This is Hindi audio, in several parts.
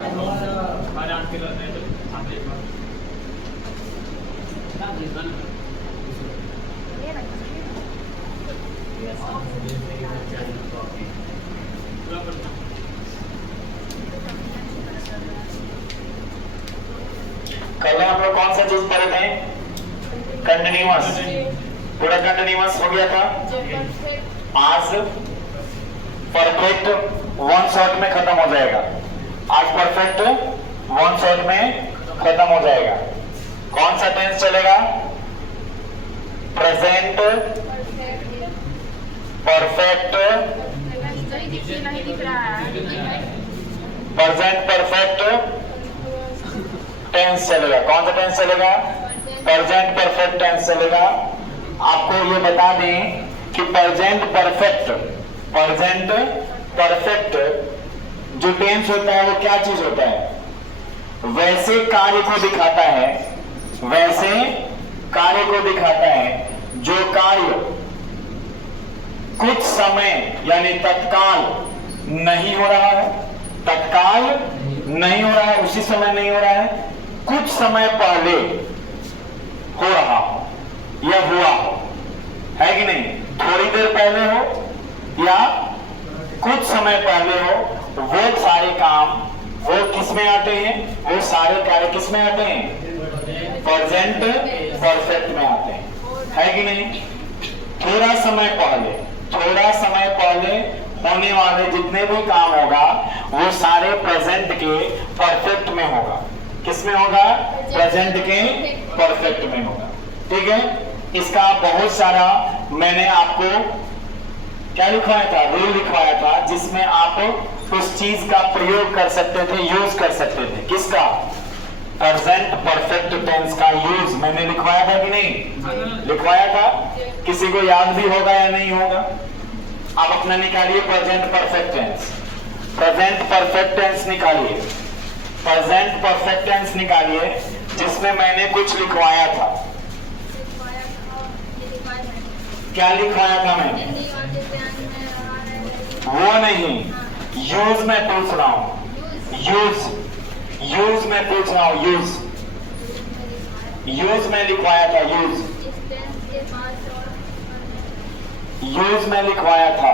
कल हम लोग कौन सा चीज पढ़े थे? कंटिन्यूअस। पूरा कंटिन्यूअस हो गया था। आज परफेक्ट वन शॉट में खत्म हो जाएगा। आज परफेक्ट वन शॉट में खत्म हो जाएगा। कौन सा टेंस चलेगा? Present perfect, present perfect tense चलेगा। कौन सा टेंस चलेगा? प्रेजेंट परफेक्ट टेंस चलेगा। आपको ये बता दें कि प्रेजेंट परफेक्ट जो टेंस होता है वो क्या चीज होता है? वैसे कार्य को दिखाता है, वैसे कार्य को दिखाता है जो कार्य कुछ समय यानी तत्काल नहीं हो रहा है, तत्काल नहीं हो रहा है, उसी समय नहीं हो रहा है, कुछ समय पहले हो रहा हो या हुआ हो, है कि नहीं? थोड़ी देर पहले हो या कुछ समय पहले हो, वो सारे काम वो किस में आते हैं? वो सारे कार्य किस में आते हैं? प्रेजेंट परफेक्ट में आते हैं, है कि नहीं? थोड़ा समय पहले होने वाले जितने भी काम होगा वो सारे प्रेजेंट के परफेक्ट में होगा। किस में होगा? प्रेजेंट के परफेक्ट में होगा। ठीक है, इसका बहुत सारा मैंने आपको क्या लिखवाया था? रूल लिखवाया था, जिसमें आप उस चीज का प्रयोग कर सकते थे, यूज कर सकते थे। किसका? प्रेजेंट परफेक्ट टेंस का यूज मैंने लिखवाया था कि नहीं? लिखवाया था। किसी को याद भी होगा या नहीं होगा? आप अपना निकालिए present perfect tense. Present perfect tense निकालिए, प्रेजेंट परफेक्ट टेंस निकालिए, जिसमें मैंने कुछ लिखवाया था। क्या लिखवाया था मैंने? वो नहीं, यूज में पूछ रहा हूं। यूज में पूछ रहा हूं। यूज में लिखवाया था। यूज में लिखवाया था।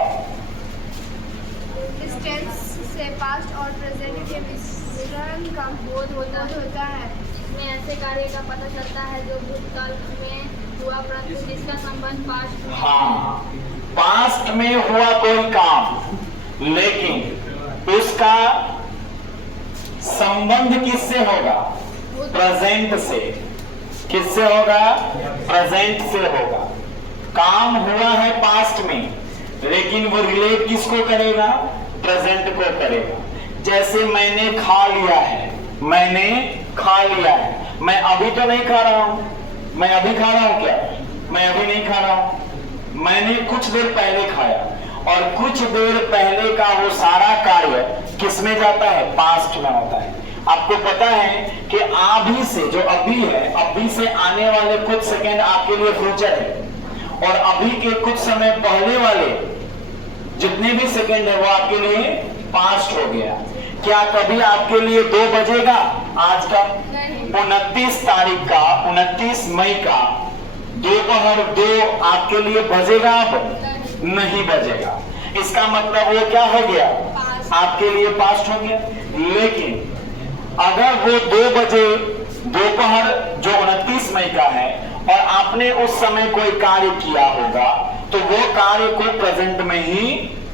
इस टेंस से पास्ट और प्रेजेंट के मिश्रण का बोध होता है। इसमें ऐसे कार्य का पता चलता है जो भूतकाल में हुआ परंतु जिसका संबंध पास्ट। हाँ, पास्ट में हुआ कोई काम, लेकिन उसका संबंध किससे होगा? प्रेजेंट से। किससे होगा? प्रेजेंट से होगा। काम हुआ है पास्ट में, लेकिन वो रिलेट किसको करेगा? प्रेजेंट को करेगा। जैसे मैंने खा लिया है, मैंने खा लिया है। मैं अभी तो नहीं खा रहा हूं। मैं अभी खा रहा हूं क्या? मैं अभी नहीं खा रहा हूं। मैंने कुछ देर पहले खाया, और कुछ देर पहले का वो सारा कार्य किस में जाता है? पास्ट में होता है। आपको पता है कि अभी से, जो अभी है, अभी से आने वाले कुछ सेकंड आपके लिए फ्यूचर है, और अभी के कुछ समय पहले वाले जितने भी सेकंड है वो आपके लिए पास्ट हो गया। क्या कभी आपके लिए 2 बजेगा? आज का 29 तारीख का, 29 मई का दोपहर 2 आपके लिए बजेगा? अब नहीं बजेगा। इसका मतलब वो क्या हो गया? आपके लिए पास्ट हो गया। लेकिन अगर वो 2 बजे दोपहर जो 29 मई का है और आपने उस समय कोई कार्य किया होगा, तो वो कार्य को प्रेजेंट में ही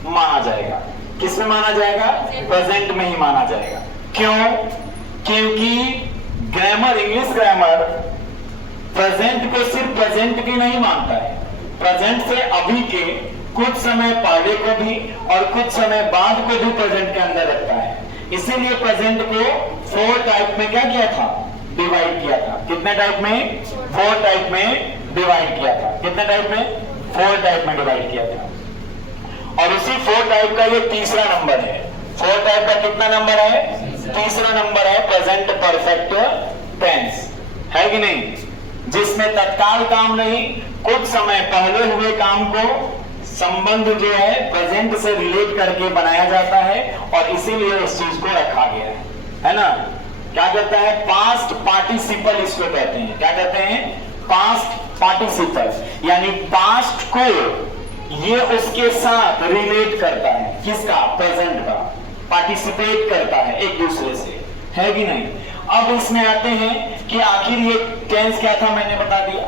माना जाएगा। किस में माना जाएगा? प्रेजेंट में ही माना जाएगा। क्यों? क्योंकि ग्रामर, इंग्लिश ग्रामर प्रेजेंट को सिर्फ प्रेजेंट की नहीं मानता है, प्रेजेंट से अभी के कुछ समय पहले को भी और कुछ समय बाद को भी प्रेजेंट के अंदर रखता है। इसीलिए प्रेजेंट को 4 टाइप में क्या किया था? डिवाइड किया था। कितने टाइप में? 4 टाइप में डिवाइड किया था। कितने टाइप में? 4 टाइप में डिवाइड किया था। और उसी 4 टाइप का ये तीसरा नंबर है। 4 टाइप का कितना नंबर है? तीसरा नंबर है प्रेजेंट परफेक्ट टेंस, है कि नहीं? जिसमें तत्काल काम नहीं, कुछ समय पहले हुए काम को संबंध जो है प्रेजेंट से रिलेट करके बनाया जाता है, और इसीलिए इस चीज को रखा गया है है ना, क्या करता है, पास्ट पार्टिसिपल इसको कहते हैं। क्या कहते हैं, पास्ट पार्टिसिपल, यानी पास्ट को ये उसके साथ रिलेट करता है, किसका, प्रेजेंट का, पार्टिसिपेट करता है एक दूसरे से, है कि नहीं। अब इसमें आते हैं कि आखिर ये टेंस क्या था, मैंने बता दिया।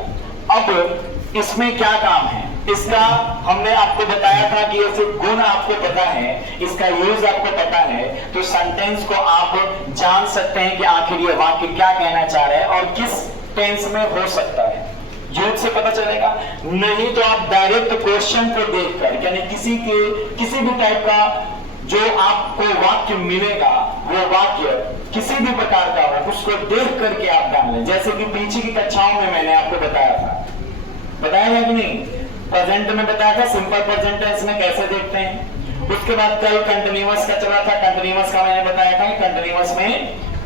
अब इसमें क्या काम है इसका, हमने आपको बताया था कि ऐसे गुण आपको पता है, इसका यूज आपको पता है, तो सेंटेंस को आप जान सकते हैं कि आखिर ये वाक्य क्या कहना चाह रहा है और किस टेंस में हो सकता है, यूज से पता चलेगा। नहीं तो आप डायरेक्ट क्वेश्चन को देखकर, यानी किसी भी टाइप का जो आपको वाक्य मिलेगा, वो वाक्य किसी भी प्रकार का हो, उसको देख करके आप जान लें। जैसे कि पीछे की कक्षाओं में मैंने आपको बताया था, बताया है कि नहीं, प्रेजेंट में बताया था सिंपल प्रेजेंट टेंस में कैसे देखते हैं। उसके बाद कल कंटिन्यूअस का चला था, कंटिन्यूअस का मैंने बताया था कि कंटिन्यूअस में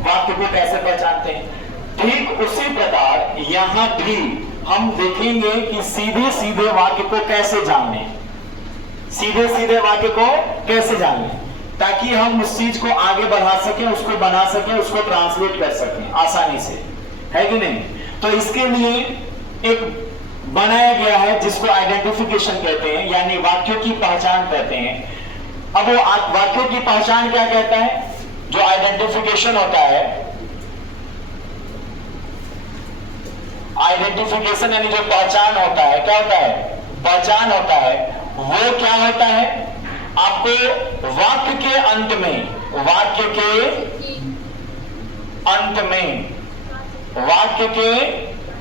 वाक्य को कैसे पहचानते हैं। ठीक उसी प्रकार यहां भी हम देखेंगे कि सीधे सीधे वाक्य को कैसे जाने, सीधे सीधे वाक्य को कैसे जाने, ताकि हम उस चीज को आगे बढ़ा सकें, उसको बना सकें, उसको ट्रांसलेट कर सकें आसानी से, है कि नहीं। तो इसके लिए एक बनाया गया है जिसको आइडेंटिफिकेशन कहते हैं, यानी वाक्यों की पहचान कहते हैं। अब वो वाक्यों की पहचान क्या कहता है, जो आइडेंटिफिकेशन होता है, आइडेंटिफिकेशन यानी जो पहचान होता है, क्या होता है, पहचान होता है, वो क्या होता है, आपको वाक्य के अंत में, वाक्य के अंत में, वाक्य के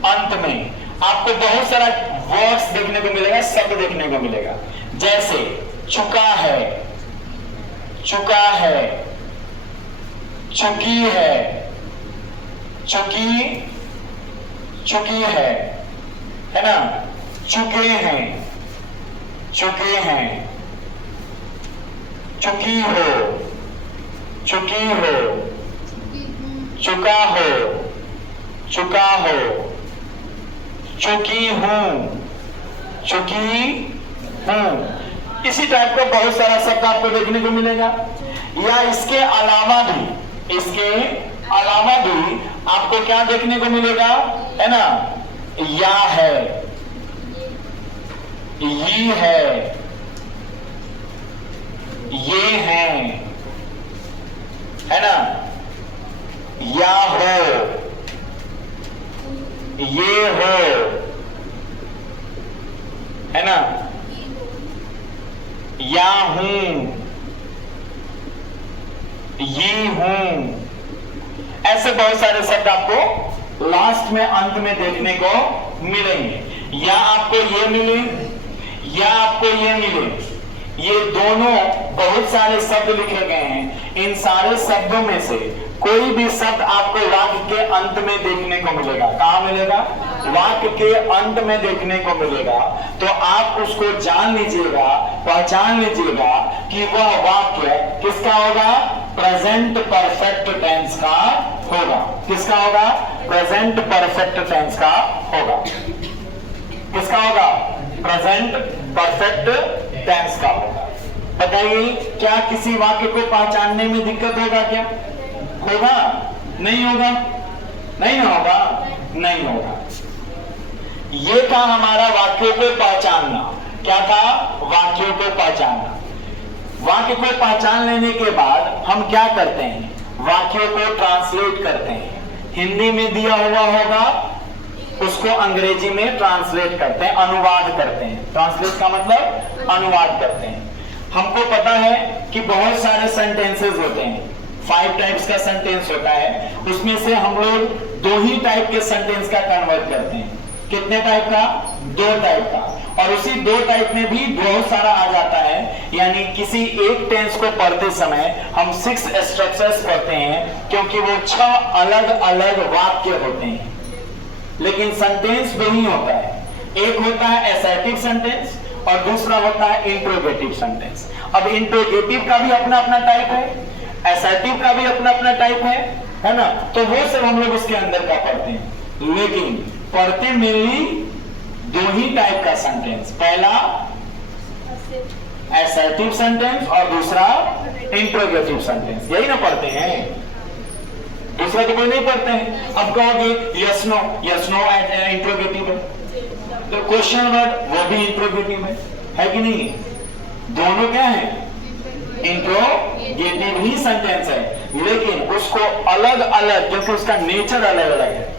अंत में आपको बहुत सारा वर्ड्स देखने को मिलेगा, शब्द देखने को मिलेगा। जैसे चुका है, चुका है, चुकी है, चुकी, चुकी है ना, चुके हैं, चुके हैं, चुकी हो, चुकी हो, चुका हो, चुका हो, चुकी हूं, चुकी हूं। इसी टाइप का बहुत सारा शब्द आपको देखने को मिलेगा। या इसके अलावा भी, इसके अलावा भी आपको क्या देखने को मिलेगा, है ना, या है, ये है, ये है ना, या हो, ये हो, है ना, या हूं, ये हूं। ऐसे बहुत सारे शब्द आपको लास्ट में, अंत में देखने को मिलेंगे। या आपको ये मिले, या आपको ये मिले, ये दोनों बहुत सारे शब्द लिखे गए हैं। इन सारे शब्दों में से कोई भी शब्द आपको वाक्य के अंत में देखने को मिलेगा। कहां मिलेगा, वाक्य के अंत में देखने को मिलेगा। तो आप उसको जान लीजिएगा, पहचान लीजिएगा कि वह वाक्य किसका होगा, प्रेजेंट परफेक्ट टेंस का होगा। किसका होगा, प्रेजेंट परफेक्ट टेंस का होगा। किसका होगा, प्रेजेंट परफेक्ट टेंस का होगा। बताइए, क्या किसी वाक्य को पहचानने में दिक्कत होगा, क्या होगा, नहीं होगा, नहीं होगा, नहीं होगा। ये था हमारा वाक्यों को पहचानना। क्या था, वाक्यों को पहचानना। वाक्य को पहचान लेने के बाद हम क्या करते हैं, वाक्यों को ट्रांसलेट करते हैं। हिंदी में दिया हुआ होगा, उसको अंग्रेजी में ट्रांसलेट करते हैं, अनुवाद करते हैं। ट्रांसलेट का मतलब अनुवाद करते हैं। हमको पता है कि बहुत सारे सेंटेंसेस होते हैं, 5 टाइप्स का सेंटेंस होता है। उसमें से हम लोग 2 ही टाइप के सेंटेंस का कन्वर्ट करते हैं। कितने टाइप का, 2 टाइप का। और उसी 2 टाइप में भी बहुत सारा आ जाता है, यानी किसी एक टेंस को पढ़ते समय हम 6 स्ट्रक्चर्स पढ़ते हैं, क्योंकि वो 6 अलग अलग वाक्य होते हैं। लेकिन सेंटेंस वही होता है। एक होता है असर्टिव सेंटेंस और दूसरा होता है इंट्रोगेटिव सेंटेंस। अब इंट्रोगेटिव का भी अपना अपना टाइप है, असर्टिव का भी अपना अपना टाइप है ना। तो वो सब हम लोग उसके अंदर का पढ़ते हैं। लेकिन पढ़ते मेनली 2 ही टाइप का सेंटेंस, पहला असर्टिव सेंटेंस और दूसरा इंट्रोगेटिव सेंटेंस। यही ना पढ़ते हैं, दूसरा तो कोई नहीं पढ़ते हैं। अब कहोगे यस नो इंट्रोगेटिव है, तो क्वेश्चन वर्ड वो भी इंट्रोगेटिव है कि नहीं? दोनों क्या है? इंट्रोगेटिव ही सेंटेंस है, लेकिन उसको अलग अलग, क्योंकि उसका नेचर अलग अलग है।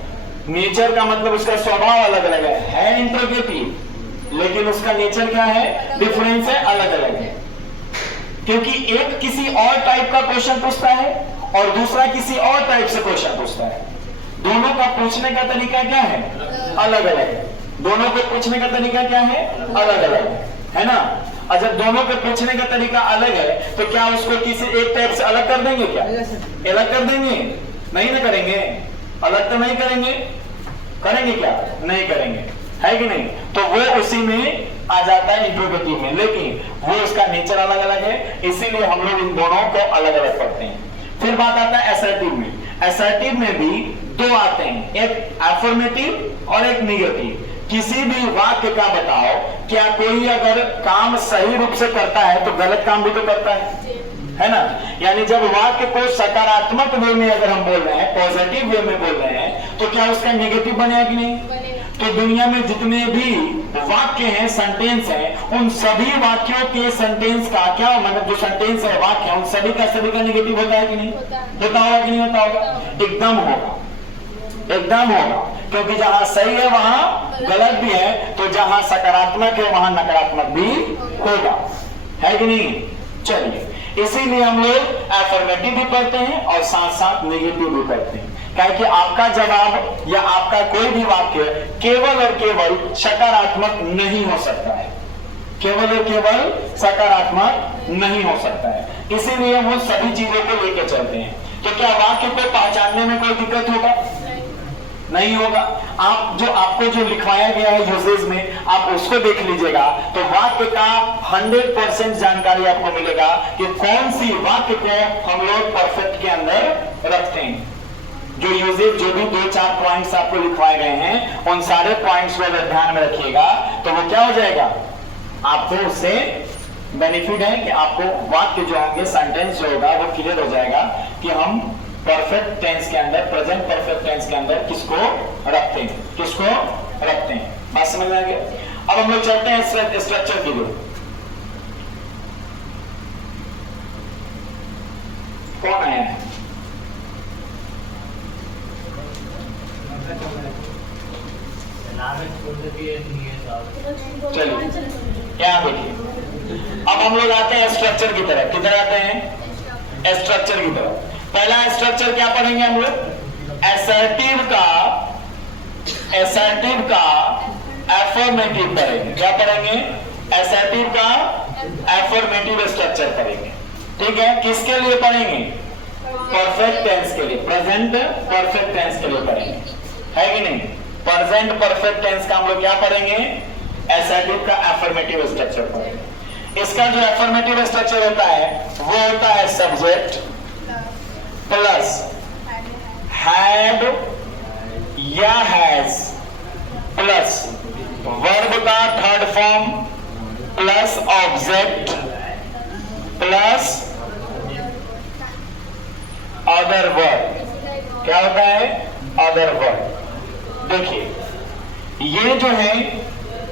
नेचर का मतलब उसका स्वभाव अलग अलग है इंट्रोगेटिव, लेकिन उसका नेचर क्या है? डिफरेंस है, अलग अलग है। क्योंकि एक किसी और टाइप का क्वेश्चन पूछता है और दूसरा किसी और टाइप से क्वेश्चन पूछता है। दोनों का पूछने का तरीका क्या है? अलग अलग है। दोनों को पूछने का तरीका क्या है? अलग अलग है ना? और जब दोनों के पूछने का तरीका अलग है तो क्या उसको किसी एक टाइप से अलग कर देंगे? क्या अलग कर देंगे? नहीं ना करेंगे। अलग तो नहीं करेंगे, करेंगे क्या? नहीं करेंगे, है कि नहीं? तो वो उसी में आ जाता है इंट्रोगेटिव में, लेकिन वो उसका नेचर अलग अलग है, इसीलिए हम लोग इन दोनों को अलग अलग पढ़ते हैं। फिर बात आता है असर्टिव में। असर्टिव में भी दो आते हैं, एक अफर्मेटिव और एक निगेटिव। किसी भी वाक्य का बताओ, क्या कोई अगर काम सही रूप से करता है तो गलत काम भी तो करता है ना? यानी जब वाक्य को सकारात्मक वे में अगर हम बोल रहे हैं, पॉजिटिव वे में बोल रहे हैं, तो क्या उसका नेगेटिव बनेगा कि नहीं? तो दुनिया में जितने भी वाक्य हैं, सेंटेंस हैं, उन सभी वाक्यों के सेंटेंस का क्या मतलब, जो सेंटेंस है, वाक्य, उन सभी का नेगेटिव होता है कि नहीं? होता होगा कि नहीं होता होगा? एकदम होगा, एकदम होगा। क्योंकि जहां सही है वहां गलत भी है, तो जहां सकारात्मक है वहां नकारात्मक भी होगा, है कि नहीं? चलिए, इसीलिए हम लोग अफर्मेटिव भी पढ़ते हैं और साथ साथ नेगेटिव भी पढ़ते हैं, क्योंकि आपका जवाब या आपका कोई भी वाक्य केवल और केवल सकारात्मक नहीं हो सकता है, केवल और केवल सकारात्मक नहीं हो सकता है। इसीलिए वो सभी चीजों को लेकर चलते हैं। तो क्या वाक्य को पहचानने में कोई दिक्कत होगा? नहीं होगा। आप जो आपको जो लिखवाया गया है यूजेज में, आप उसको देख लीजिएगा तो वाक्य का 100% जानकारी आपको मिलेगा कि कौन सी वाक्य को हम लोग परफेक्ट के अंदर रखते हैं। जो यूजेज, जो भी 2-4 पॉइंट्स आपको लिखवाए गए हैं, उन सारे पॉइंट्स को अगर ध्यान में रखिएगा तो वो क्या हो जाएगा, आपको उससे बेनिफिट है कि आपको वाक्य जो होंगे, सेंटेंस जो होगा वो क्लियर हो जाएगा कि हम परफेक्ट टेंस के अंदर, प्रेजेंट परफेक्ट टेंस के अंदर किसको रखते हैं, किसको रखते हैं। बात समझ में आ गया? अब हम लोग चलते हैं स्ट्रक्चर की ओर। कौन आया है? चलिए यहाँ देखिए, अब हम लोग आते हैं स्ट्रक्चर की तरफ। किधर आते हैं? स्ट्रक्चर की तरफ। पहला स्ट्रक्चर क्या पढ़ेंगे हम लोग? असर्टिव का अफर्मेटिव पढ़ेंगे। क्या पढ़ेंगे? असर्टिव का अफर्मेटिव स्ट्रक्चर पढ़ेंगे। ठीक है, किसके लिए पढ़ेंगे? परफेक्ट टेंस के लिए, प्रेजेंट परफेक्ट टेंस के लिए पढ़ेंगे, है कि नहीं? प्रेजेंट परफेक्ट टेंस का हम लोग क्या पढ़ेंगे? असर्टिव का अफर्मेटिव स्ट्रक्चर पढ़ेंगे। इसका जो अफर्मेटिव स्ट्रक्चर होता है वो होता है सब्जेक्ट प्लस हैड या हैज प्लस वर्ब का third form plus object plus other verb. क्या होता है? Other verb. देखिए, ये जो है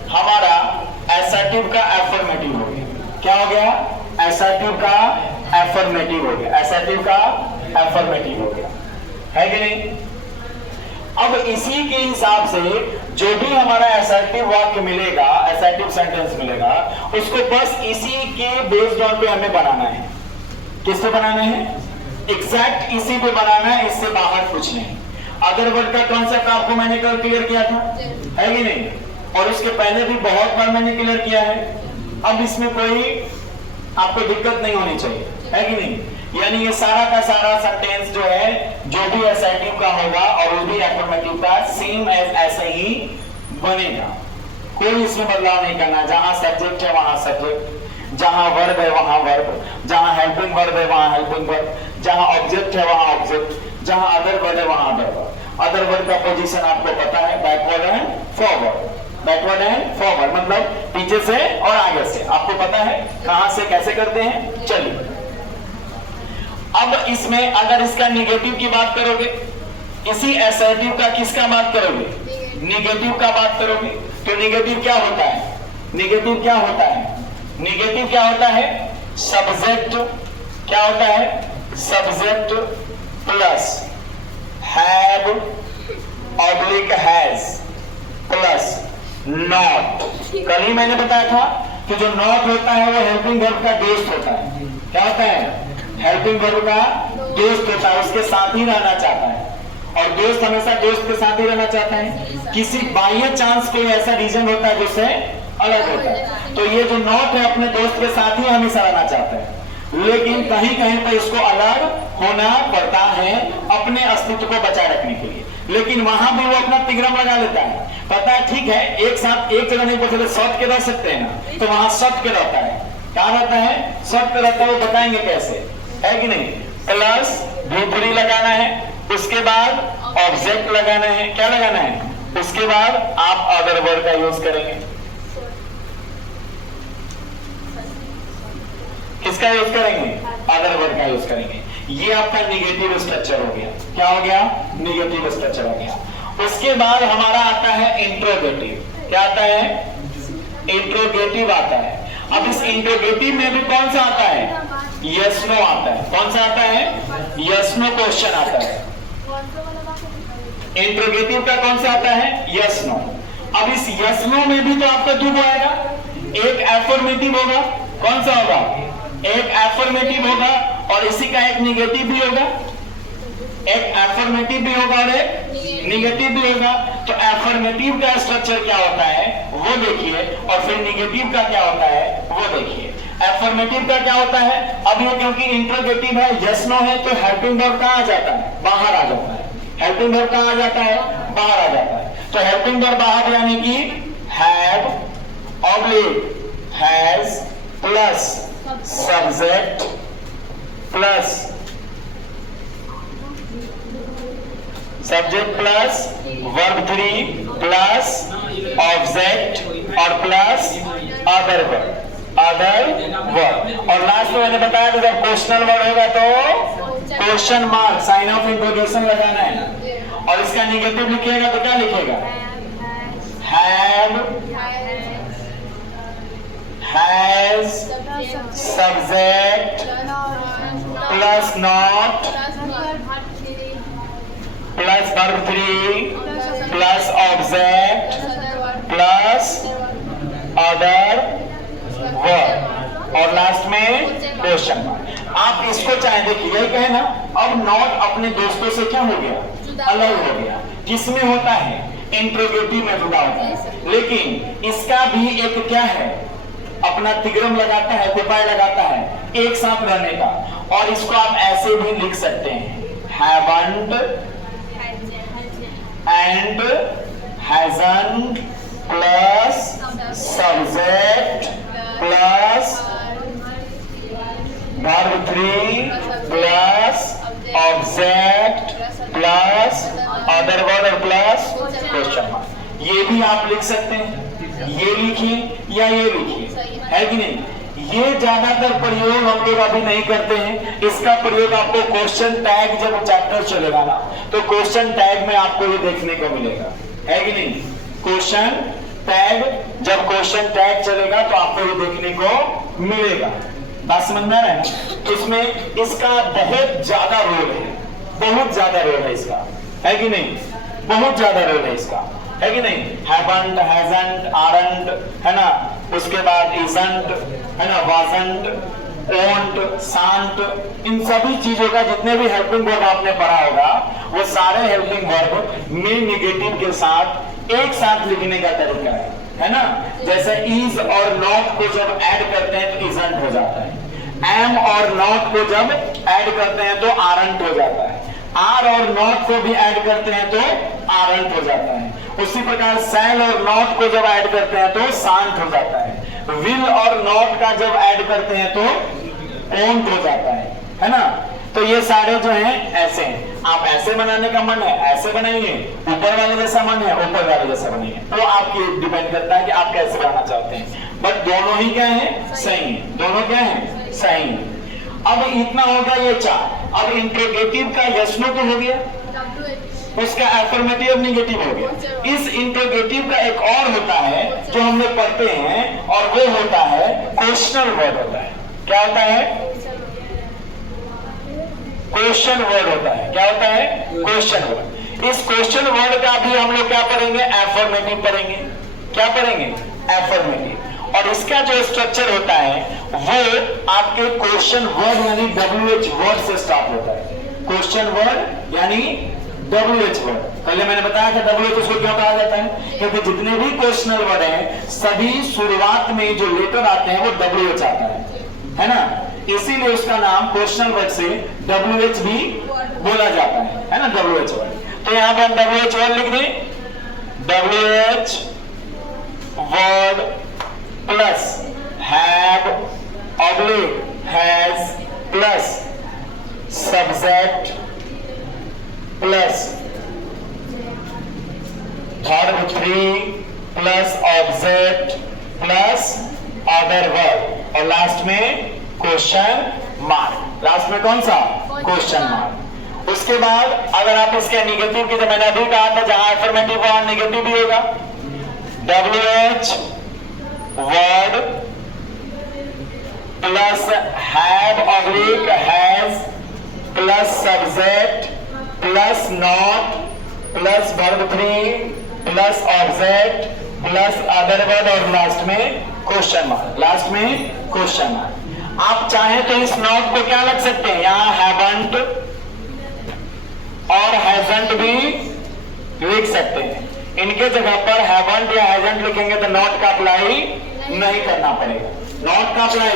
हमारा असर्टिव का अफर्मेटिव हो गया। क्या हो गया? असर्टिव का अफर्मेटिव हो गया, असर्टिव का अफर्मेटिव हो गया, है कि नहीं? अब इसी के हिसाब से जो भी हमारा असर्टिव वाक्य मिलेगा, असर्टिव सेंटेंस मिलेगा, उसको बस इसी के बेस्ड ऑन पे हमें बनाना है। किस पे बनाना है? एग्जैक्ट इसी पे बनाना है, इससे बाहर कुछ नहीं। अदर वर्ड का कॉन्सेप्ट आपको मैंने कल क्लियर किया था, है कि नहीं? और उसके पहले भी बहुत बार मैंने क्लियर किया है। अब इसमें कोई आपको दिक्कत नहीं होनी चाहिए, है कि नहीं? यानी ये सारा का सारा सेंटेंस जो है, जो भी असर्टिव का होगा और वो भी अफर्मेटिव का सेम एज ऐसे ही बनेगा। कोई इसमें बदलाव नहीं करना। जहां सब्जेक्ट है वहां सब्जेक्ट, जहां वर्ब है वहां वर्ब, जहां हेल्पिंग वर्ब है वहां हेल्पिंग वर्ब, जहां ऑब्जेक्ट है वहां ऑब्जेक्ट, जहां अदर वर्ड है वहां अदर वर्ड। अदर वर्ड का पोजीशन आपको पता है, backward and forward. Backward and forward मतलब पीछे से और आगे से, आपको पता है कहां से कैसे करते हैं। चलिए, अब इसमें अगर इसका निगेटिव की बात करोगे, इसी असर्टिव का किसका बात करोगे, निगेटिव का बात करोगे, तो निगेटिव क्या होता है, निगेटिव क्या होता है, निगेटिव क्या होता है, सब्जेक्ट क्या होता है, subject plus have oblique has plus not. कल ही मैंने बताया था कि जो नॉट होता है वो हेल्पिंग वर्ब का दोस्त होता है। क्या होता है, हेल्पिंग वर्ब का दोस्त होता है, उसके साथ ही रहना चाहता है, और दोस्त हमेशा दोस्त के साथ ही रहना चाहता है। किसी बाह्य चांस कोई ऐसा रीजन होता है जिससे अलग होता है, तो ये जो नॉट है अपने दोस्त के साथ ही हमेशा रहना चाहता है, लेकिन कहीं कहीं पर इसको अलग होना पड़ता है अपने अस्तित्व को बचाए रखने के लिए, लेकिन वहां भी वो अपना तिग्रम लगा लेता है। पता है, ठीक है, एक साथ एक जगह नहीं पहुंचे, शॉर्ट के रह सकते हैं ना, तो वहां शॉर्ट के रहता है, क्या रहता है, शॉर्ट के रहता है, वो बताएंगे कैसे, है कि नहीं। प्लस भूतरी लगाना है, उसके बाद ऑब्जेक्ट लगाना है, क्या लगाना है, उसके बाद आप अदर वर्ड का यूज करेंगे। किसका यूज करेंगे, अदर वर्ड का यूज करेंगे। ये आपका निगेटिव स्ट्रक्चर हो गया। क्या हो गया, निगेटिव स्ट्रक्चर हो गया। उसके बाद हमारा आता है इंट्रोगेटिव। क्या आता है, इंट्रोगेटिव आता है। अब इस इंट्रोगेटिव में भी कौन सा आता है, यस नो आता है। कौन सा आता है, यस नो क्वेश्चन आता है। इंट्रोगेटिव का कौन सा आता है, यस नो। अब इस यस नो में भी तो आपका दो आएगा, एक एफर्मेटिव होगा, कौन सा होगा, एक एफर्मेटिव होगा, और इसी का एक निगेटिव भी होगा, एक एफर्मेटिव भी होगा और एक निगेटिव भी होगा। तो एफर्मेटिव का स्ट्रक्चर क्या होता है वो देखिए, और फिर निगेटिव का क्या होता है वो देखिए। एफर्मेटिव का क्या होता है, अब ये क्योंकि इंट्रोगेटिव है, यस नो है, तो हेल्पिंग वर्ब कहां आ जाता है, बाहर आ जाता है। हेल्पिंग वर्ब कहां आ जाता है, बाहर आ जाता है। तो हेल्पिंग वर्ब बाहर यानी कि have oblique has plus subject plus subject plus verb 3 plus object और plus other word, other word. और लास्ट में मैंने बताया कि जब क्वेश्चनल वर्ड होगा तो question mark, sign of interrogation लगाना है। और इसका निगेटिव लिखिएगा तो क्या लिखेगा, have has subject plus not plus verb 3 plus object plus other word, और लास्ट में क्वेश्चन मार्क। आप इसको चाहे देखिए, यही कहे ना, अब नॉट अपने दोस्तों से क्या हो गया, अलग हो गया। किसमें होता है, इंट्रोगेटिव में जुड़ा होता है, लेकिन इसका भी एक क्या है, अपना तिग्रम लगाता है, उपाय लगाता है एक साथ रहने का। और इसको आप ऐसे भी लिख सकते हैं, haven't and hasn't plus subject plus verb 3 plus object plus other word और प्लस क्वेश्चन मार्क। ये भी आप लिख सकते हैं, ये लिखिए या ये लिखिए, है कि नहीं। ये ज्यादातर प्रयोग हम लोग अभी नहीं करते हैं। इसका प्रयोग आपको क्वेश्चन टैग जब चैप्टर चलेगा ना, तो क्वेश्चन टैग में आपको ये देखने को मिलेगा, है कि नहीं। क्वेश्चन टैग, जब क्वेश्चन टैग चलेगा तो आपको ये देखने को मिलेगा। बात समझ में आ रहा है। तो इसमें इसका बहुत ज्यादा रोल है, बहुत ज्यादा रोल है इसका, है कि नहीं, बहुत ज्यादा रोल है इसका, है कि नहीं। हैवंट, हैजंट, आरंट, है ना, उसके बाद इजंट, है ना, वाजंट, ओंट, सांट, इन सभी चीजों का जितने भी हेल्पिंग वर्ब आपने पढ़ा होगा, वो सारे हेल्पिंग वर्ब में निगेटिव के साथ एक साथ लिखने का तरीका है ना। जैसे इज और नॉट को जब ऐड करते हैं तो इजंट हो जाता है, एम और नॉट को जब ऐड करते हैं तो आरंट हो जाता है, आर और नॉट को भी ऐड करते हैं तो आरंट हो जाता है। उसी प्रकार सैल और नॉट को जब ऐड करते हैं तो सांट हो जाता है, विल और नॉट का जब ऐड करते हैं तो ओंट हो जाता है ना। तो ये सारे जो हैं ऐसे हैं। आप ऐसे बनाने का मन है ऐसे बनाइए, ऊपर वाले जैसा मन है ऊपर वाले जैसा बनाइए, तो आपकी डिपेंड करता है कि आप कैसे बनाना चाहते हैं। बट दोनों ही क्या है, सही है, दोनों क्या है, सही है। अब इतना हो गया ये 4। अब इंट्रोगेटिव का यस नो तो हो गया, उसका एफर्मेटिव नेगेटिव हो गया। इस इंट्रोगेटिव का एक और होता है जो हम लोग पढ़ते हैं, और वो होता है क्वेश्चनल वर्ड होता है। क्या होता है? क्वेश्चन वर्ड होता है। क्या होता है? Question word. इस क्वेश्चन वर्ड का भी हम लोग क्या पढ़ेंगे? एफर्मेटिव पढ़ेंगे। क्या पढ़ेंगे? एफर्मेटिव। और इसका जो स्ट्रक्चर होता है वो आपके क्वेश्चन वर्ड यानी WH वर्ड से स्टार्ट होता है। क्वेश्चन वर्ड यानी WH वर्ड। पहले मैंने बताया था WH उसको क्यों कहा जाता है, क्योंकि जितने भी क्वेश्चनल वर्ड हैं सभी शुरुआत में जो लेटर आते हैं वो WH आता है ना, इसीलिए उसका नाम क्वेश्चनल वर्ड से WH भी बोला जाता है ना, WH वर्ड। तो यहां पे हम WH वर्ड लिख दें, WH word plus have oblique has plus subject plus verb 3 plus object plus other word और लास्ट में क्वेश्चन मार्क। लास्ट में कौन सा? Question mark. उसके बाद अगर आप इसके नेगेटिव की, तो मैंने अभी कहा था जहां अफर्मेटिव वहां नेगेटिव भी होगा। WH word plus have oblique has plus subject plus not plus verb 3 plus object plus other word और लास्ट में क्वेश्चन मार्क। लास्ट में क्वेश्चन मार्क। आप चाहें तो इस नॉट को क्या लग सकते हैं, यहां हैवंट और हैजंट भी लिख सकते हैं। इनके जगह पर हैवंट या हैजंट लिखेंगे तो नॉट का अप्लाई नहीं करना पड़ेगा, नॉट का अप्लाई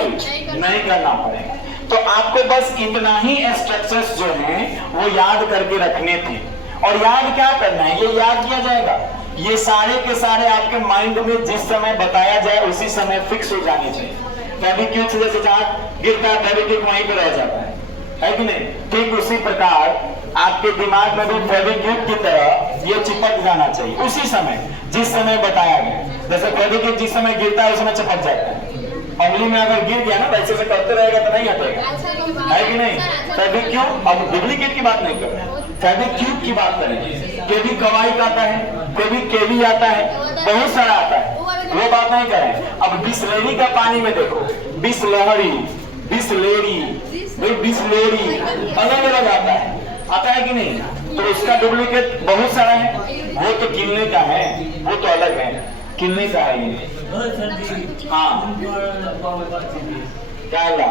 नहीं करना पड़ेगा। तो आपको बस इतना ही स्ट्रक्चर्स जो हैं वो याद करके रखने थे। और याद क्या करना है, ये याद किया जाएगा, ये सारे के सारे आपके माइंड में जिस समय बताया जाए उसी समय फिक्स हो जाने चाहिए। फेविक्विक से जैसे जहां गिरता है फेविक्विक वहीं पे रह जाता है कि नहीं, ठीक उसी प्रकार आपके दिमाग में भी फेविक्विक की तरह ये चिपक जाना चाहिए उसी समय जिस समय बताया गया। जैसे फेविक्विक जिस समय गिरता है उस समय चिपक जाता है, उंगली में अगर गिर गया ना वैसे से करते रहेगा तो नहीं हटेगा, है कि नहीं। फेविक्विक, अब डुप्लीकेट की बात नहीं कर रहे, फेविक्विक की बात करें। केवी कवाई आता है, केवी आता है, बहुत सारा आता है, वो बात नहीं करें। अब बिस्लेरी का पानी में देखो, बिस्लहरी, बिस्लेरी, बिस्लेरी अलग अलग आता है कि नहीं। तो उसका डुप्लीकेट बहुत सारा है, वो तो किलने का है, वो तो अलग है, किलने का है ये। हाँ क्या हुआ,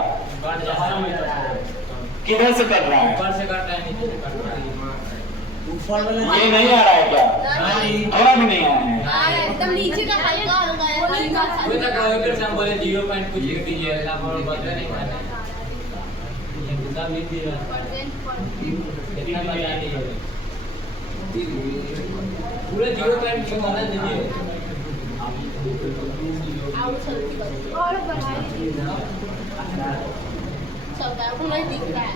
किधर से कर रहा है, ये नहीं आ रहा है क्या, थोड़ा भी नहीं आया है एकदम नीचे का हल्का हल्का है। बोले 0 कुछ लिख दीजिए, पूरे 0 क्यों बना दीजिए और बढ़ाइए चलता है, नहीं दिख रहा है।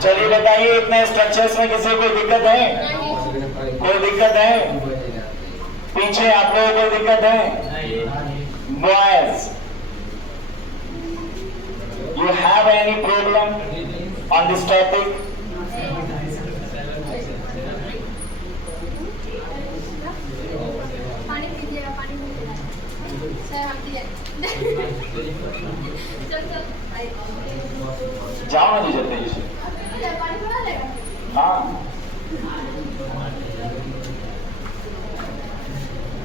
चलिए बताइए, इतने स्ट्रक्चर्स में किसी को दिक्कत है, कोई दिक्कत है, पीछे आप लोगों को कोई दिक्कत है। Boys, you have any problem on this topic? पानी पीजिएगा, पानी पीजिएगा सर, हम दिए चल चल जाओ ना जी जल्दी से। पानी बना लेगा। हाँ,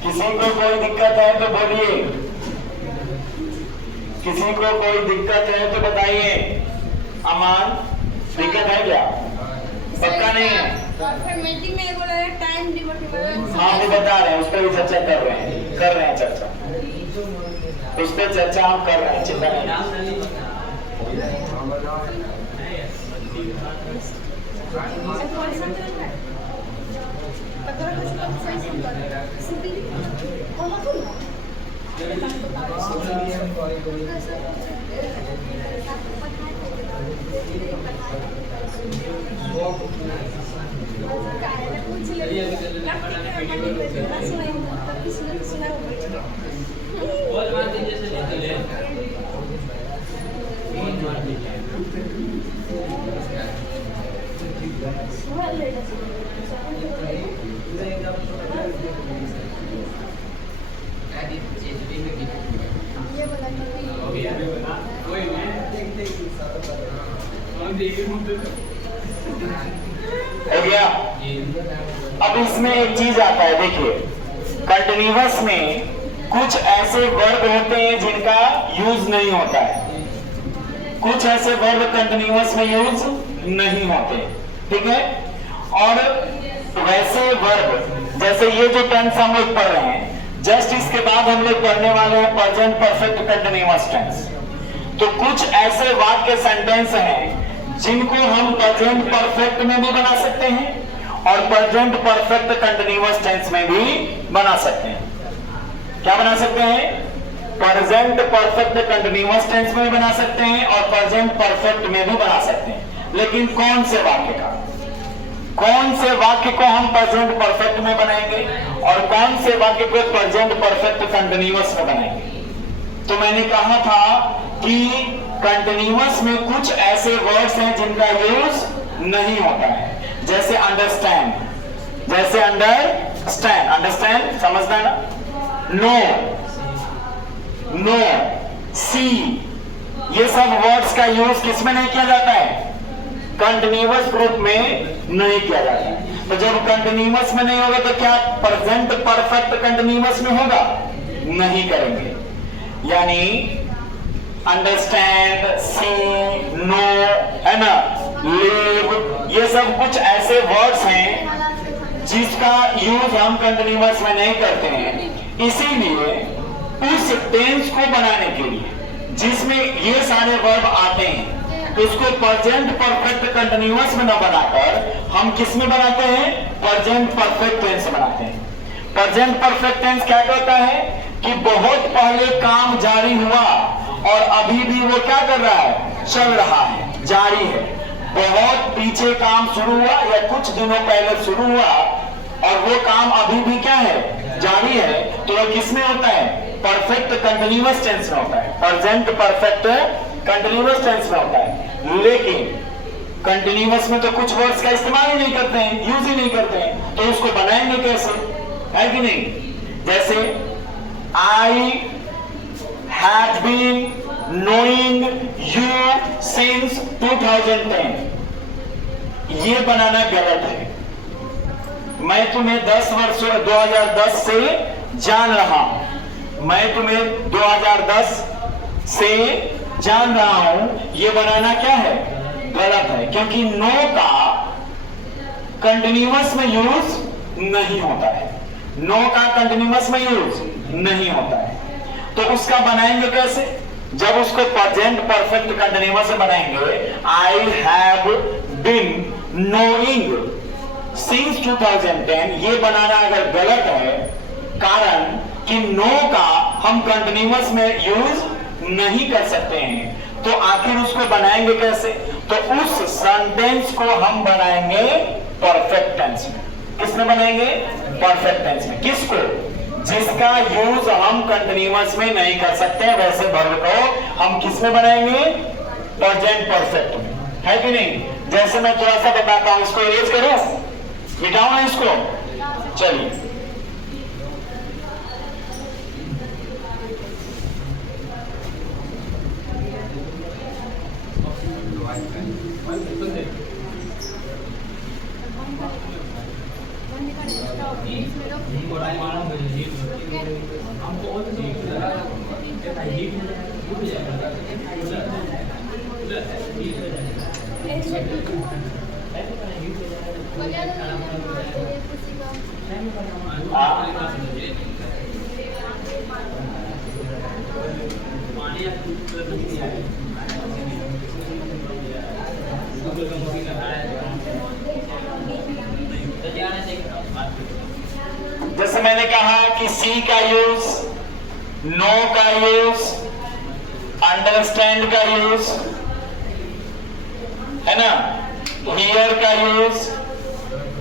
किसी को कोई दिक्कत है तो बोलिए, किसी को कोई दिक्कत है तो बताइए। अमान, दिक्कत है क्या, पक्का नहीं है। मीटिंग में बोला है टाइम डिवोटेबल। हाँ वो बता रहे हैं, उस पर भी चर्चा कर रहे हैं चर्चा, उस पर चर्चा हम कर रहे हैं, चिंता नहीं। बहुत बात जैसे लेते ले मार दीजिए हो गया कोई नहीं हो गया। अब इसमें एक चीज आता है, देखिए कंटिन्यूअस में कुछ ऐसे वर्ब होते हैं जिनका यूज नहीं होता है, कुछ ऐसे वर्ब कंटिन्यूअस में यूज नहीं होते, ठीक है। और वैसे वर्ब जैसे ये जो टेंस हम लोग पढ़ रहे हैं, जस्ट इसके बाद हम लोग पढ़ने वाले हैं प्रेजेंट परफेक्ट कंटिन्यूअस टेंस। तो कुछ ऐसे वाक्य सेंटेंस हैं जिनको हम प्रेजेंट परफेक्ट में भी बना सकते हैं और प्रेजेंट परफेक्ट कंटिन्यूअस टेंस में भी बना सकते हैं। क्या बना सकते हैं? प्रेजेंट परफेक्ट कंटिन्यूअस टेंस में भी बना सकते हैं और प्रेजेंट परफेक्ट में भी बना सकते हैं। लेकिन कौन से वाक्य को हम प्रेजेंट परफेक्ट में बनाएंगे और कौन से वाक्य को प्रेजेंट परफेक्ट कंटिन्यूअस में बनाएंगे? तो मैंने कहा था कि कंटिन्यूअस में कुछ ऐसे वर्ड्स हैं जिनका यूज नहीं होता है, जैसे अंडरस्टैंड, अंडरस्टैंड समझना ना, नो, सी, ये सब वर्ड्स का यूज किसमें नहीं किया जाता है? कंटिन्यूअस ग्रुप में नहीं किया जाता है। तो जब कंटिन्यूअस में नहीं होगा तो क्या प्रेजेंट परफेक्ट कंटिन्यूअस में होगा? नहीं करेंगे। यानी अंडरस्टैंड, सी, नो, है ना, लिव, ये सब कुछ ऐसे वर्ड्स हैं जिसका यूज हम कंटिन्यूअस में नहीं करते हैं। इसीलिए उस टेंस को बनाने के लिए जिसमें ये सारे वर्ब आते हैं उसको प्रेजेंट परफेक्ट कंटिन्यूअस में न बनाकर हम किस में बनाते हैं? प्रेजेंट परफेक्ट टेंस बनाते हैं। प्रेजेंट परफेक्ट टेंस क्या कहता है कि बहुत पहले काम जारी हुआ और अभी भी वो क्या कर रहा है? चल रहा है, जारी है। बहुत पीछे काम शुरू हुआ या कुछ दिनों पहले शुरू हुआ और वो काम अभी भी क्या है? जारी है। तो वो किस में होता है? परफेक्ट कंटिन्यूअस टेंस में होता है, प्रेजेंट परफेक्ट कंटिन्यूअस टेंस में होता है। लेकिन कंटिन्यूअस में तो कुछ वर्ड्स का इस्तेमाल ही नहीं करते हैं, यूज ही नहीं करते हैं, तो उसको बनाएंगे कैसे? है कि नहीं? जैसे I have been knowing you since 2010, ये बनाना गलत है। मैं तुम्हें 10 वर्षों 2010 से जान रहा हूं, मैं तुम्हें 2010 से जान रहा हूं, ये बनाना क्या है? गलत है, क्योंकि नो का कंटिन्यूअस में यूज नहीं होता है, नो का कंटिन्यूअस में यूज नहीं होता है। तो उसका बनाएंगे कैसे? जब उसको प्रेजेंट परफेक्ट कंटिन्यूअस में बनाएंगे, I have been knowing since 2010, ये बनाना अगर गलत है, कारण कि नो का हम कंटिन्यूअस में यूज नहीं कर सकते हैं, तो आखिर उसको बनाएंगे कैसे? तो उस सेंटेंस को हम बनाएंगे परफेक्ट टेंस में। किसमें बनाएंगे? परफेक्ट टेंस में। किसको? जिसका यूज हम कंटिन्यूअस में नहीं कर सकते, वैसे वर्ब को हम किस में बनाएंगे? प्रेजेंट परफेक्ट में, है कि नहीं? जैसे मैं थोड़ा सा बताता हूं, इसको इरेज करो, मिटाओ ना इसको। चलिए, जैसे मैंने कहा कि सी का यूज नो का यूज, अंडरस्टैंड का यूज, है ना, हियर का यूज,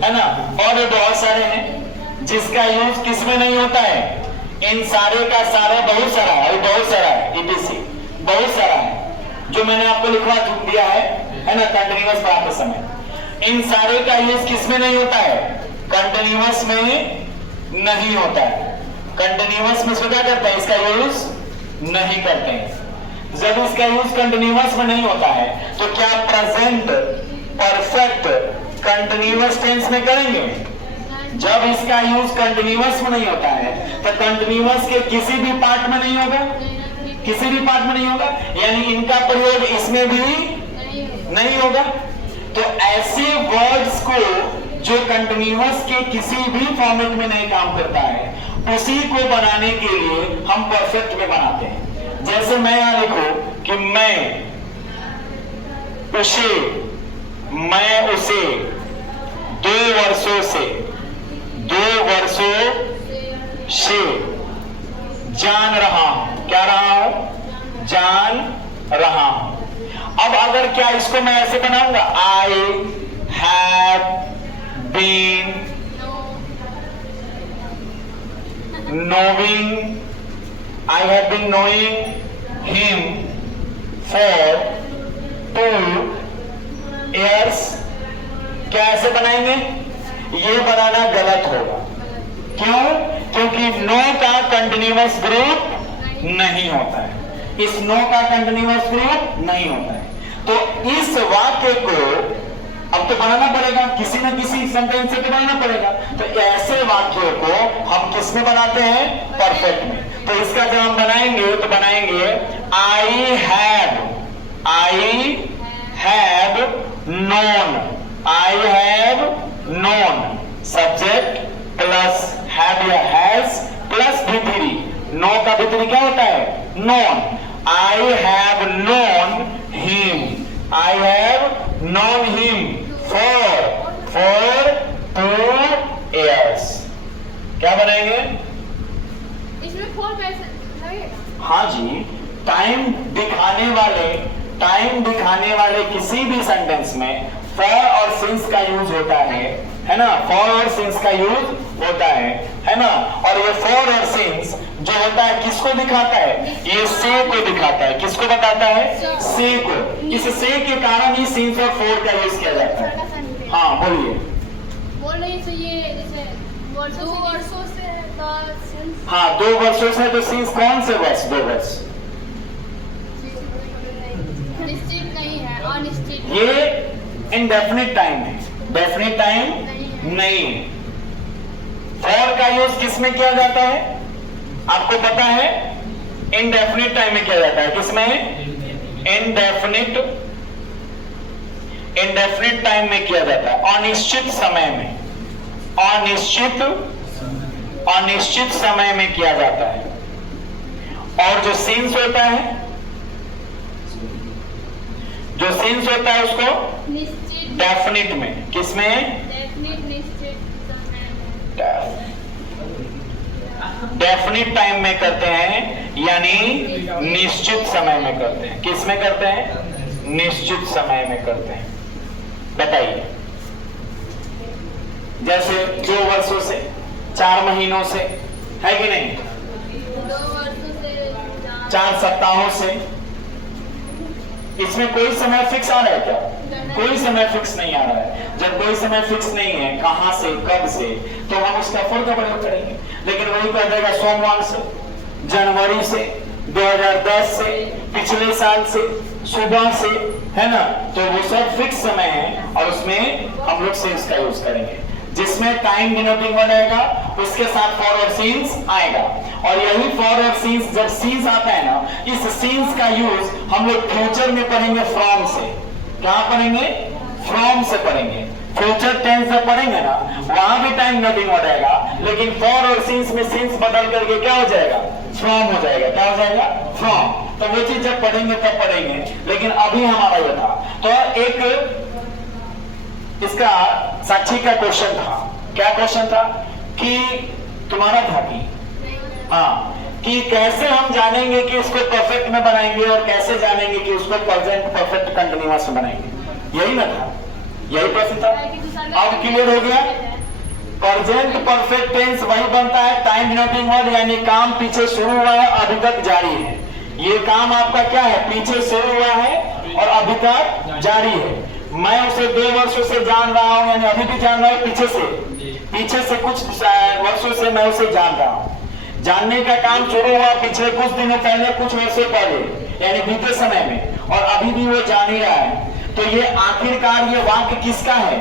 है ना, और भी बहुत सारे हैं जिसका यूज किसमें नहीं होता है। इन सारे का सारा बहुत सारा है, बहुत सारा है, ईटीसी बहुत सारा है जो मैंने आपको लिखवा दिया है ना, कंटिन्यूअस प्राप्त समय। इन सारे का यूज किसमें नहीं होता है, कंटिन्यूअस में नहीं होता है। कंटिन्यूअस में क्या करते हैं, इसका यूज नहीं करते हैं। जब इसका यूज कंटिन्यूअस में नहीं होता है तो क्या प्रेजेंट परफेक्ट कंटिन्यूअस टेंस में करेंगे। जब इसका यूज कंटिन्यूअस में नहीं होता है तो कंटिन्यूअस के किसी भी पार्ट में नहीं होगा, किसी भी पार्ट में नहीं होगा, यानी इनका प्रयोग इसमें भी नहीं होगा। तो ऐसे वर्ड्स को जो कंटिन्यूअस के किसी भी फॉर्मेट में नहीं काम करता है, उसी को बनाने के लिए हम परफेक्ट में बनाते हैं। जैसे मैं यहां लिखूं कि मैं उसे 2 वर्षों से जान रहा हूं। क्या रहा हूं, जान रहा हूं। अब अगर क्या इसको मैं ऐसे बनाऊंगा, I have been knowing, I have been knowing him for 2 years। क्या ऐसे बनाएंगे, ये बनाना गलत होगा। क्यों, क्योंकि नो का कंटिन्यूअस ग्रुप नहीं होता है, इस नो का कंटिन्यूअस ग्रुप नहीं होता है। तो इस वाक्य को अब तो बनाना पड़ेगा, किसी न किसी सेंटेंस से तो बनाना पड़ेगा। तो ऐसे वाक्यों को हम किस में बनाते हैं, परफेक्ट में। तो इसका जब हम बनाएंगे तो बनाएंगे I have known, I have known, subject plus have या हैज प्लस भितरी। नो का भितरी क्या होता है, known. I have known him, I have known him for 2 years। क्या बनाएंगे, इसमें फोर कैसे लगेगा? हाँ जी, टाइम दिखाने वाले किसी भी सेंटेंस में फॉर और सिंस का यूज होता है ना, फॉर और सिंस का यूज होता है ना। और ये फॉर और सिंस जो होता है किसको दिखाता है, ये से को दिखाता है। किसको बताता है, से को। इस से के कारण ही सिंस और फॉर का यूज किया जाता है। हाँ बोलिए, बोल रही तो ये जैसे 2 वर्षों से तो सिंस, हाँ 2 वर्षों से, तो सिंस कौन से वर्ष, 2 वर्ष, निश्चित नहीं है, अनिश्चित। ये इनडेफिनिट टाइम है, डेफिनिट टाइम नहीं है। फॉर का यूज किसमें किया जाता है, आपको पता है, इनडेफिनिट टाइम में किया जाता है। किसमें, इनडेफिनिट टाइम में किया जाता है, अनिश्चित समय में, अनिश्चित समय में किया जाता है। और जो सिंस होता है, उसको निश्चित, डेफिनिट में, किसमें, डेफिनिट, निश्चित डेफिनिट टाइम में करते हैं, यानी निश्चित समय में करते हैं। किस में करते हैं, निश्चित समय में करते हैं। बताइए, जैसे 2 वर्षों से, 4 महीनों से, है कि नहीं, 2 वर्षों से, 4 सप्ताहों से। इसमें कोई समय फिक्स आ रहा है क्या, कोई समय फिक्स नहीं आ रहा है। जब कोई समय फिक्स नहीं है, कहां से कब से, तो हम उसका फॉर का प्रयोग करेंगे। लेकिन वही कह देगा सोमवार से, जनवरी से, 2010 से, पिछले साल से, सुबह से, है ना। तो वो सब फिक्स समय है और उसमें हम लोग सिंस का यूज करेंगे। जिसमें टाइम डिनोटिंग वर्ड आएगा उसके साथ फॉर और सिंस आएगा। और यही फॉर और सिंस, जब सिंस आता है ना, इस सिंस का यूज हम लोग फ्यूचर में पढ़ेंगे फ्रॉम से। क्या पढ़ेंगे, फ्रॉम से पढ़ेंगे। फ्यूचर टेंस से पढ़ेंगे ना, वहां भी टाइम डिनोटिंग वर्ड आएगा, लेकिन फॉर और सिंस में सिंस बदल करके क्या हो जाएगा, फ्रॉम हो जाएगा। क्या हो जाएगा, फ्रॉम। तो वो चीज जब पढ़ेंगे तब पढ़ेंगे, लेकिन अभी हमारा ये था। तो एक इसका साक्षी का क्वेश्चन था। क्या क्वेश्चन था कि तुम्हारा था कि, हाँ, कि कैसे हम जानेंगे कि इसको परफेक्ट में बनाएंगे और कैसे जानेंगे कि उसको प्रेजेंट परफेक्ट कंटिन्यूअस में बनाएंगे। यही ना था, यही प्रश्न था। अब क्लियर हो गया। प्रेजेंट परफेक्ट टेंस वही बनता है टाइम डिनोटिंग वर्ड, यानी काम पीछे शुरू हुआ है अभी तक जारी है। ये काम आपका क्या है, पीछे शुरू हुआ है और अभी तक जारी है। मैं उसे 2 वर्षों से जान रहा हूं, यानी अभी भी जान रहा हूं, पीछे से कुछ वर्षों से मैं उसे जान रहा हूं। जानने का काम शुरू हुआ पिछले कुछ दिनों पहले, कुछ वर्षों पहले, यानी बीते समय में, और अभी भी वो जान ही रहा है। तो ये आखिरकार ये वाक्य किसका है,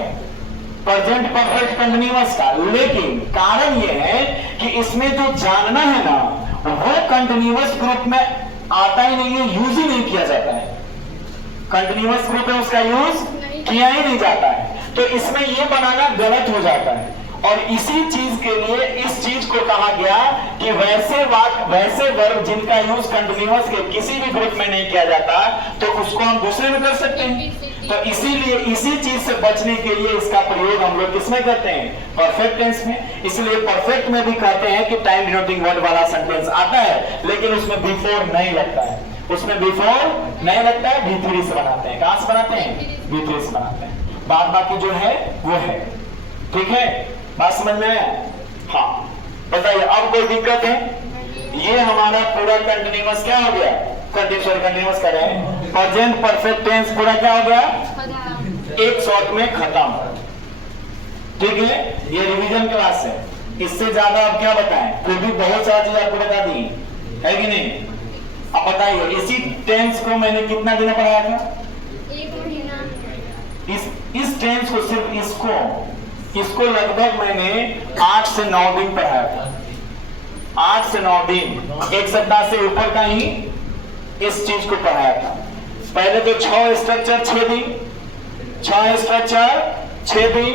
प्रेजेंट परफेक्ट कंटिन्यूअस का। लेकिन कारण ये है कि इसमें जो जानना है ना, वो कंटिन्यूअस ग्रुप में आता ही नहीं है, यूज ही नहीं किया जाता है। कंटिन्यूअस ग्रुप में उसका यूज किया ही नहीं जाता है। तो इसमें ये बनाना गलत हो जाता है। और इसी चीज के लिए इस चीज को कहा गया कि वैसे वाक्य, वैसे वर्ब जिनका यूज कंटिन्यूअस के किसी भी ग्रुप में नहीं किया जाता, तो उसको हम दूसरे में कर सकते हैं। तो इसीलिए इसी चीज से बचने के लिए इसका प्रयोग हम लोग किसमें करते हैं, परफेक्ट टेंस में। इसलिए परफेक्ट में भी कहते हैं कि टाइम डिनोटिंग वर्ड वाला सेंटेंस आता है, लेकिन उसमें बिफोर नहीं लगता है, उसमें बिफोर नहीं लगता है, B3 से बनाते हैं। कहां से बनाते हैं, B3 से बनाते हैं। बाद बाकी जो है वो है। ठीक है, बात समझ में आया? हाँ, बताइए अब कोई दिक्कत है? ये हमारा पूरा कंटिन्यूअस क्या हो गया, कंटिन्यूअस कर रहे हैं। प्रेजेंट परफेक्ट टेंस पूरा क्या हो गया, एक शॉट में खत्म। ठीक है, ये रिवीजन क्लास है, इससे ज्यादा अब क्या बताएं, फिर भी बहुत सारी चीज आपको बता दी है कि नहीं। अब बताइए, इसी टेंस को मैंने कितना दिन पढ़ाया था, 1 महीना। इस टेंस को, सिर्फ इसको लगभग मैंने 8 से 9 दिन पढ़ाया था। 8 से 9 दिन, एक सप्ताह से ऊपर का ही इस चीज को पढ़ाया था। पहले तो 6 स्ट्रक्चर 6 दिन, 6 स्ट्रक्चर 6 दिन,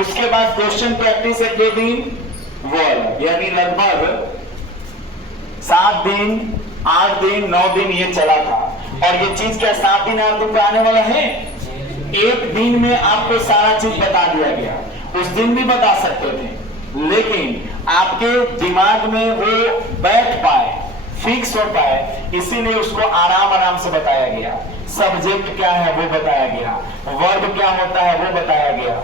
उसके बाद क्वेश्चन प्रैक्टिस 2 दिन, वर्ड, यानी लगभग 7 दिन, 8 दिन, 9 दिन ये चला था। और ये चीज क्या 7 दिन 8 दिन का आने वाला है, एक दिन में आपको सारा चीज बता दिया गया। उस दिन भी बता सकते थे, लेकिन आपके दिमाग में वो बैठ पाए, फिक्स हो पाए, इसीलिए उसको आराम आराम से बताया गया। सब्जेक्ट क्या है वो बताया गया, वर्ब क्या होता है वो बताया गया,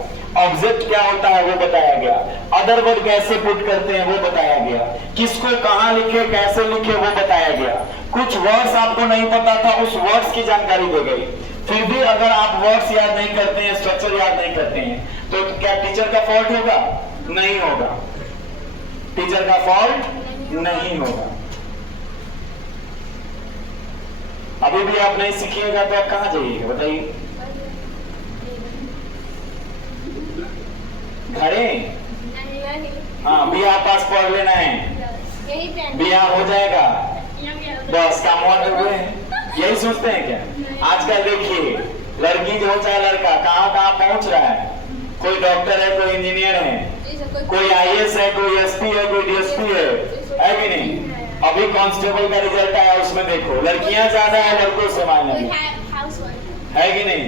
ऑब्जेक्ट क्या होता है वो बताया गया, अदर वर्ड कैसे पुट करते हैं वो बताया गया, किसको कहां लिखे कैसे लिखे वो बताया गया। कुछ वर्ड्स आपको नहीं पता था, उस वर्ड्स की जानकारी दी गई। फिर भी अगर आप वर्ड्स याद नहीं करते हैं, स्ट्रक्चर याद नहीं करते हैं, तो क्या टीचर का फॉल्ट होगा? नहीं होगा, टीचर का फॉल्ट नहीं होगा। अभी भी आप नहीं सीखिएगा तो आप कहां जाइएगा बताइए, घरे? हाँ, बिया पास पढ़ लेना है, बिया हो जाएगा, बस काम हुए। यही सोचते हैं क्या? आजकल देखिए, लड़की जो हो चाहे लड़का, कहां कहां पहुंच रहा है। कोई डॉक्टर है, कोई इंजीनियर है, कोई IAS है, कोई SP है, कोई DSP है कि नहीं? अभी कांस्टेबल का रिजल्ट आया, उसमें देखो लड़कियां ज्यादा है लड़कों से मायने में, है कि नहीं?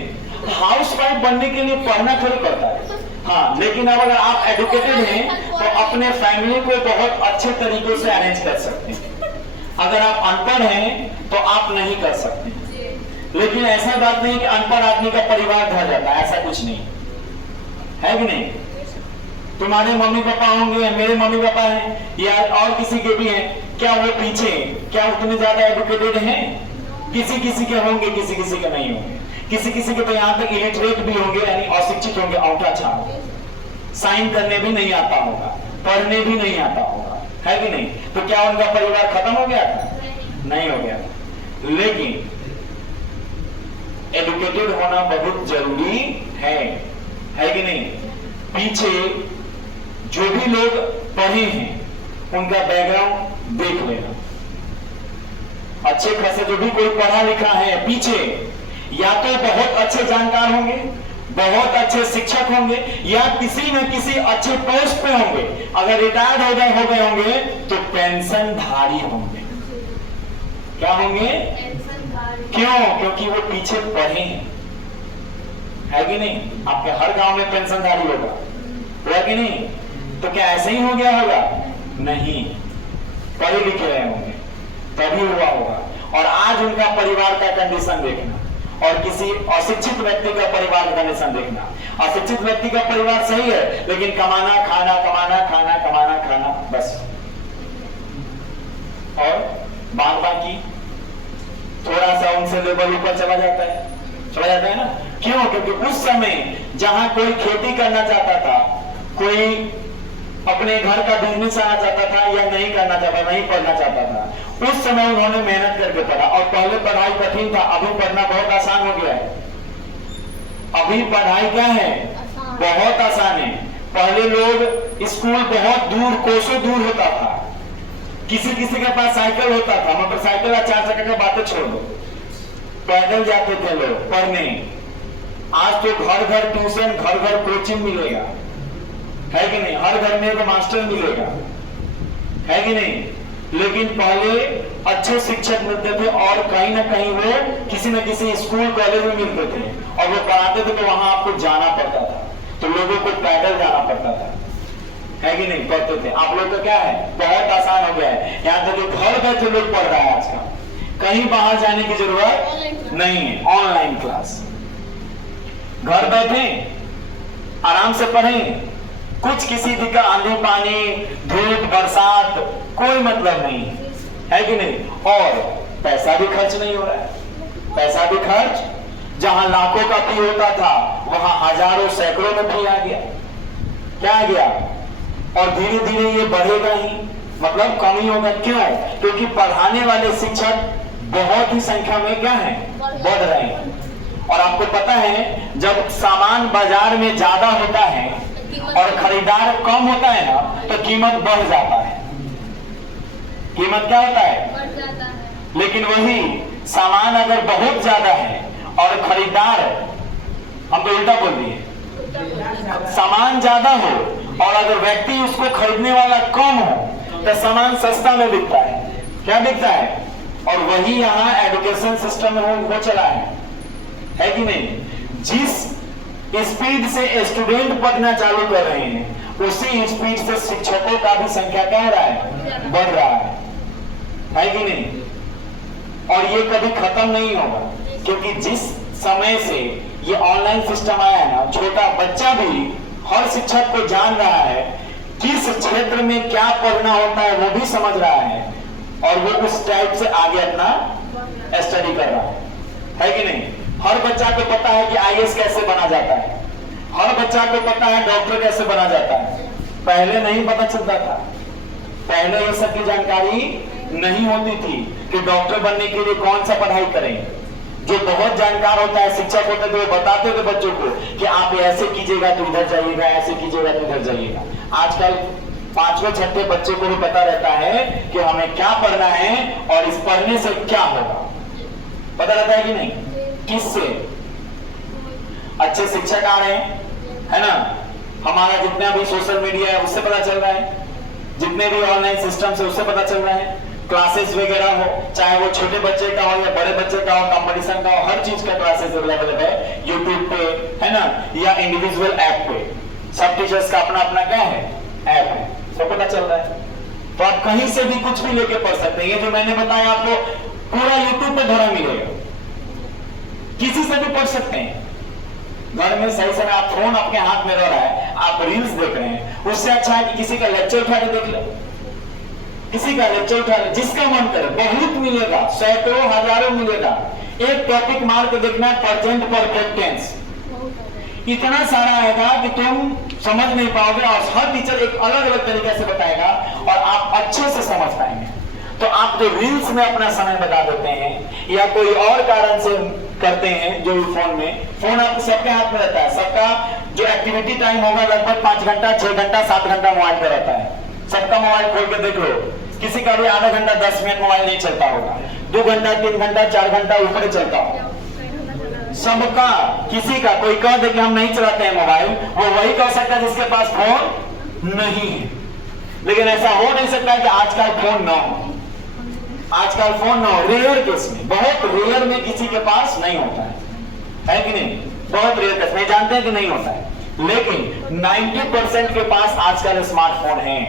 हाउसवाइफ बनने के लिए पढ़ना थोड़ी पड़ता है। हाँ, लेकिन अब अगर आप एजुकेटेड हैं तो अपने फैमिली को बहुत अच्छे तरीकों से अरेंज कर सकते हैं। अगर आप अनपढ़ हैं तो आप नहीं कर सकते। लेकिन ऐसा बात नहीं कि अनपढ़ आदमी का परिवार ढह जाता है, ऐसा कुछ नहीं है कि नहीं। तुम्हारे मम्मी पापा होंगे, मेरे मम्मी पापा हैं, या और किसी के भी हैं, क्या वो पीछे, क्या उतने ज्यादा एजुकेटेड हैं? किसी किसी के होंगे, किसी किसी के नहीं होंगे। किसी किसी के तो यहाँ तक इलिटरेट भी होंगे, यानी अशिक्षित होंगे, औंठा छाप, साइन करने भी नहीं आता होगा, पढ़ने भी नहीं आता होगा, है कि नहीं। तो क्या उनका परिवार खत्म हो गया था? नहीं हो गया। लेकिन एजुकेटेड होना बहुत जरूरी है कि नहीं। पीछे जो भी लोग पढ़े हैं उनका बैकग्राउंड देख लेना। अच्छे खासे जो भी कोई पढ़ा लिखा है पीछे, या तो बहुत अच्छे जानकार होंगे, बहुत अच्छे शिक्षक होंगे, या किसी न किसी अच्छे पोस्ट पे होंगे। अगर रिटायर्ड हो गए होंगे तो पेंशन धारी होंगे। क्या होंगे? क्यों? क्योंकि वो पीछे पढ़े हैं, है कि नहीं। आपके हर गांव में पेंशन धारी होगा कि नहीं? तो क्या ऐसे ही हो गया होगा? नहीं, पढ़े लिखे रहे होंगे। तभी हुआ होगा। और आज उनका परिवार का कंडीशन देखना और किसी अशिक्षित व्यक्ति का परिवार का कंडीशन देखना। अशिक्षित व्यक्ति का परिवार सही है, लेकिन कमाना खाना कमाना खाना कमाना खाना बस, और बाद बाकी थोड़ा सा उनसे लेवल ऊपर चला जाता है ना। क्यों? क्योंकि उस समय जहां कोई खेती करना चाहता था, कोई अपने घर का बिजनेस आना चाहता था या नहीं करना चाहता, नहीं पढ़ना चाहता था, उस समय उन्होंने मेहनत करके पढ़ा। और पहले पढ़ाई कठिन था, अभी पढ़ना बहुत आसान हो गया है। अभी पढ़ाई क्या है? बहुत आसान है। पहले लोग स्कूल बहुत दूर, कोसों दूर होता था। किसी किसी के पास साइकिल होता था, मोटरसाइकिल या 4 चक्के की बातें छोड़ दो, पैदल जाते थे लोग पढ़ने। आज तो घर घर ट्यूशन, घर घर कोचिंग मिलेगा, है कि नहीं? हर घर में एक मास्टर मिलेगा, है कि नहीं? लेकिन पहले अच्छे शिक्षक मिलते थे और कहीं ना कहीं वो किसी न किसी स्कूल कॉलेज में मिलते थे और वो पढ़ाते थे, तो वहां आपको जाना पड़ता था, तो लोगों को पैदल जाना पड़ता था, है कि नहीं? पढ़ते थे। आप लोग का क्या है? बहुत आसान हो गया है। यहाँ तक कि घर बैठे लोग पढ़ रहा है आजकल, कहीं बाहर जाने की जरूरत नहीं है। ऑनलाइन क्लास, घर बैठे आराम से पढ़ें, कुछ किसी का आंधी पानी धूप बरसात कोई मतलब नहीं है कि नहीं? और पैसा भी खर्च नहीं हो रहा है। पैसा भी खर्च, जहां लाखों का फी होता था वहां हजारों सैकड़ों में फी आ गया। क्या आ गया? और धीरे धीरे ये बढ़ेगा ही, मतलब कम ही होगा। क्यों? क्योंकि पढ़ाने वाले शिक्षक बहुत ही संख्या में क्या है? बढ़ रहे हैं। और आपको पता है, जब सामान बाजार में ज्यादा होता है और खरीदार कम होता है ना, तो कीमत बढ़ जाता है। कीमत क्या होता है? बढ़ जाता है। लेकिन वही सामान अगर बहुत ज्यादा है और खरीदार, हम तो उल्टा बोल दिए, सामान ज्यादा हो और अगर व्यक्ति उसको खरीदने वाला कम हो, तो सामान सस्ता में बिकता है। क्या बिकता है? और वही यहाँ एजुकेशन सिस्टम में हो चला है कि नहीं? जिस स्पीड से स्टूडेंट पढ़ना चालू कर रहे हैं, उसी स्पीड से शिक्षकों का भी संख्या क्या हो रहा है? बढ़ रहा है कि नहीं? और ये कभी खत्म नहीं होगा, क्योंकि जिस समय से ये ऑनलाइन सिस्टम आया है ना, छोटा बच्चा भी हर शिक्षक को जान रहा है, किस क्षेत्र में क्या पढ़ना होता है वो भी समझ रहा है, और वो उस टाइप से आगे अपना स्टडी कर रहा है कि नहीं? हर बच्चा को पता है कि आईएएस कैसे बना जाता है, हर बच्चा को पता है डॉक्टर कैसे बना जाता है। पहले नहीं पता चलता था, पहले ये सब की जानकारी नहीं होती थी कि डॉक्टर बनने के लिए कौन सा पढ़ाई करें। जो बहुत जानकार होता है, शिक्षक होते थे, वो बताते थे बच्चों को कि आप ऐसे कीजिएगा तो इधर जाइएगा, ऐसे कीजिएगा तो इधर जाइएगा। आजकल 5वें 6ठे बच्चे को भी पता रहता है कि हमें क्या पढ़ना है और इस पढ़ने से क्या होगा, पता रहता है कि नहीं? किससे? अच्छे शिक्षक आ रहे हैं, है ना? हमारा जितना भी सोशल मीडिया है उससे पता चल रहा है, जितने भी ऑनलाइन सिस्टम से उससे पता चल रहा है। क्लासेस वगैरह हो, चाहे वो छोटे बच्चे का हो या बड़े बच्चे का हो, कंपटीशन का हो, हर चीज का क्लासेस अवेलेबल है यूट्यूब पे, है ना? या इंडिविजुअल ऐप पे। सब टीचर्स का अपना अपना क्या है? ऐप है, तो पता चल रहा है। तो आप कहीं से भी कुछ भी लेके पढ़ सकते हैं। ये जो मैंने बताया आपको पूरा यूट्यूब पे भरा मिलेगा, किसी से भी पढ़ सकते हैं। घर में सही समय आप फोन आपके हाथ में रह रहा है, आप रील्स देख रहे हैं, उससे अच्छा है कि किसी का लेक्चर उठा के देख लो, किसी का लेक्चर उठा ले, जिसका मन करे। बहुत मिलेगा, सैकड़ों हजारों मिलेगा। एक टॉपिक मार के देखना, प्रेजेंट परफेक्ट टेंस, इतना सारा आएगा कि तुम समझ नहीं पाओगे, और हर टीचर एक अलग अलग तरीके से बताएगा और आप अच्छे से समझ पाएंगे। तो आप जो रील्स में अपना समय बता देते हैं या कोई और कारण से करते हैं, जो फोन आपको सबके हाथ में रहता है, सबका जो एक्टिविटी टाइम होगा लगभग 5 घंटा 6 घंटा 7 घंटा मोबाइल पे रहता है। सबका मोबाइल खोल के देख लो, किसी का भी आधा घंटा 10 मिनट मोबाइल नहीं चलता होगा, 2 घंटा 3 घंटा 4 घंटा ऊपर चलता होगा सबका। किसी का कोई कह दे कि हम नहीं चलाते हैं मोबाइल, वो वही कह सकता है जिसके पास फोन नहीं है। लेकिन ऐसा हो नहीं सकता कि आजकल फोन ना हो, आजकल फोन ना हो। रेयर केस में, बहुत रेयर में किसी के पास नहीं होता है कि नहीं? बहुत रेयर केस में, जानते हैं कि नहीं होता है, लेकिन 90% के पास आजकल स्मार्टफोन है